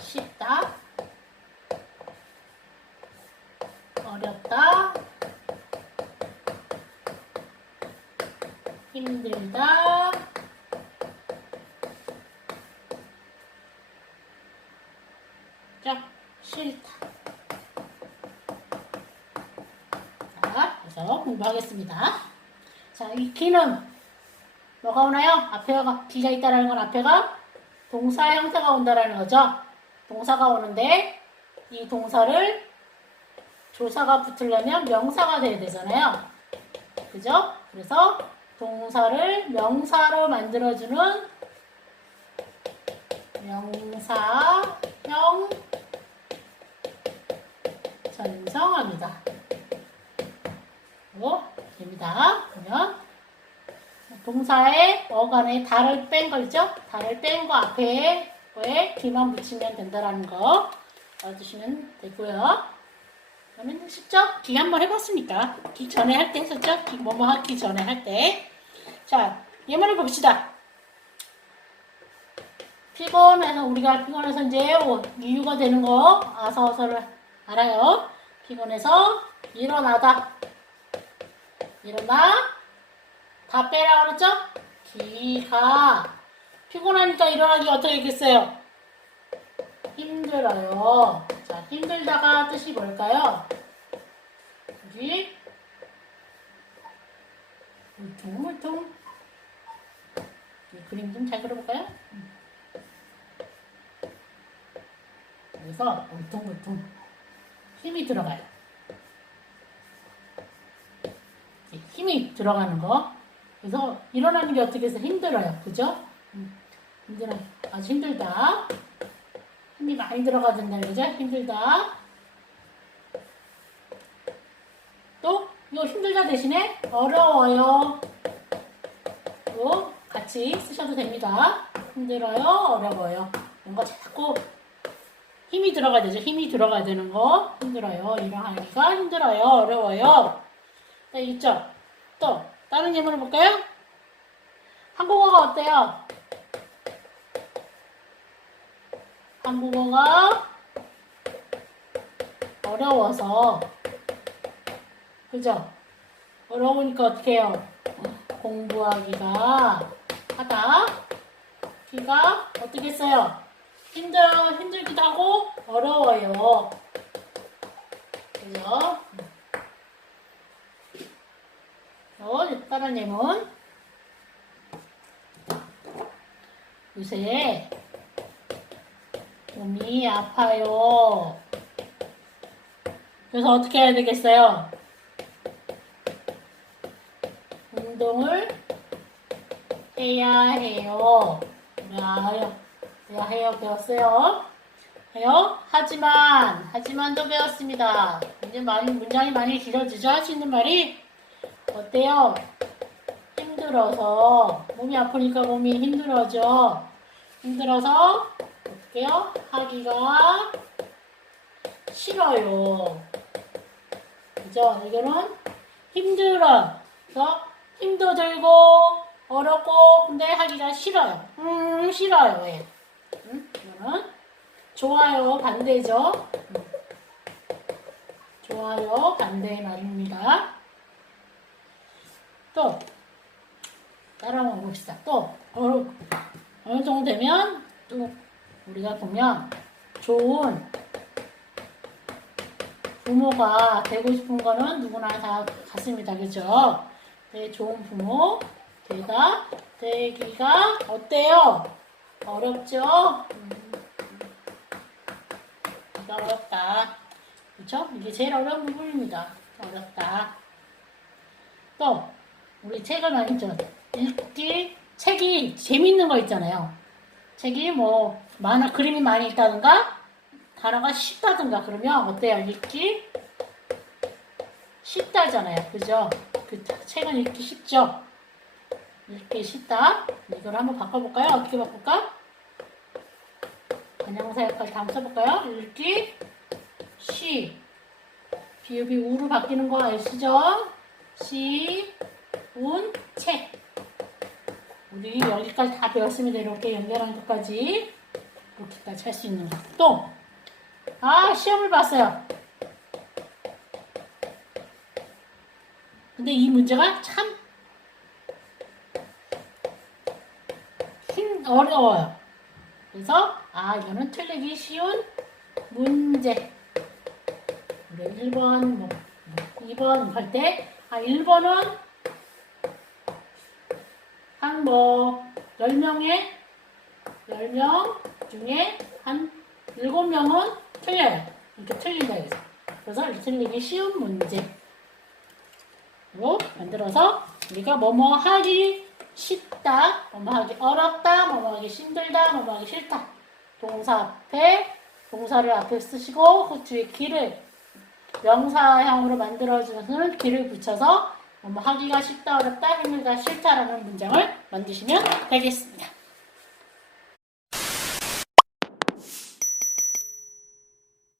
쉽다. 어렵다. 힘들다. 자 싫다. 자 그래서 공부하겠습니다. 자 익히는 뭐가 오나요? 앞에가 비가 있다라는 건 앞에가 동사 형태가 온다라는 거죠? 동사가 오는데 이 동사를 조사가 붙으려면 명사가 돼야 되잖아요. 그죠? 그래서 동사를 명사로 만들어주는 명사형 전성합니다. 오, 됩니다. 그러면 동사의 어간에 달을 뺀 거죠? 달을 뺀 거 앞에 거에 기만 붙이면 된다라는 거 알아두시면 되고요. 그러면 쉽죠? 기 한번 해봤습니까? 기 전에 할 때 했었죠? 기 뭐뭐 하기 전에 할 때. 자, 예문을 봅시다. 피곤해서 우리가 피곤해서 이제 뭐 이유가 되는 거 아서서를 알아요. 피곤해서 일어나다. 일어나. 다 빼라 그랬죠? 기가 피곤하니까 일어나기 어떻게 했겠어요? 힘들어요. 자, 힘들다가 뜻이 뭘까요? 여기 울퉁불퉁 이 그림 좀 잘 그려볼까요? 음. 그래서 울퉁불퉁 힘이 들어가요. 힘이 들어가는 거. 그래서 일어나는 게 어떻게 해서 힘들어요. 그죠? 음, 힘들어. 아주 힘들다. 힘이 많이 들어가야 된다. 그죠? 힘들다. 또, 이거 힘들다 대신에 어려워요. 또 같이 쓰셔도 됩니다. 힘들어요. 어려워요. 이런 거 자꾸 힘이 들어가야 되죠. 힘이 들어가야 되는 거. 힘들어요. 일어나기가 힘들어요. 어려워요. 네, 있죠? 또, 다른 예문을 볼까요? 한국어가 어때요? 한국어가 어려워서, 그죠? 어려우니까 어떻게 해요? 공부하기가 하다. 기가 어떻게 써요? 힘들어, 힘들기도 하고, 어려워요. 그죠? 어, 다른 예문. 요새 몸이 아파요. 그래서 어떻게 해야 되겠어요? 운동을 해야 해요. 해요. 해야 해요. 배웠어요. 해요. 하지만, 하지만도 배웠습니다. 이제 많이, 문장이 많이 길어지죠? 할수 있는 말이? 어때요? 힘들어서 몸이 아프니까 몸이 힘들어져. 힘들어서 어때요? 하기가 싫어요. 그죠? 이거는 힘들어. 그래서 힘도 들고 어렵고 근데 하기가 싫어요. 음 싫어요. 예. 음, 이거는 좋아요 반대죠. 음. 좋아요 반대의 말입니다. 또 따라 한번 봅시다. 또 어느 정도 되면 또 우리가 보면 좋은 부모가 되고 싶은 거는 누구나 다 같습니다. 그죠? 네, 좋은 부모 되다 되기가 어때요? 어렵죠? 음, 어렵다. 그죠? 이게 제일 어려운 부분입니다. 어렵다. 또 우리 책을 많이 죠 읽기 책이 재밌는 거 있잖아요. 책이 뭐 만화 그림이 많이 있다든가 단어가 쉽다든가 그러면 어때요? 읽기 쉽다잖아요. 그죠? 그 책은 읽기 쉽죠? 읽기 쉽다. 이걸 한번 바꿔볼까요? 어떻게 바꿀까? 관형사 역할 다음 써볼까요? 읽기 쉬 비읍이 우로 바뀌는 거 아시죠? 시, 운, 책. 우리 여기까지 다 배웠습니다. 이렇게 연결한 것까지. 이렇게까지 할 수 있는 거. 또, 아, 시험을 봤어요. 근데 이 문제가 참 어려워요. 그래서 아 이거는 틀리기 쉬운 문제. 우리 1번, 뭐, 뭐 2번 할 때, 아, 1번은 한 뭐, 10명에, 10명 중에 한 7명은 틀려요. 이렇게 틀린다 해서. 그래서 틀리기 쉬운 문제로 만들어서 우리가 뭐뭐 하기 쉽다, 뭐뭐 하기 어렵다, 뭐뭐 하기 힘들다, 뭐뭐 하기 싫다. 동사 앞에, 동사를 앞에 쓰시고, 그 뒤에 길을 명사형으로 만들어주는 길을 붙여서 뭐 하기가 쉽다 어렵다 힘들다 싫다라는 문장을 만드시면 되겠습니다.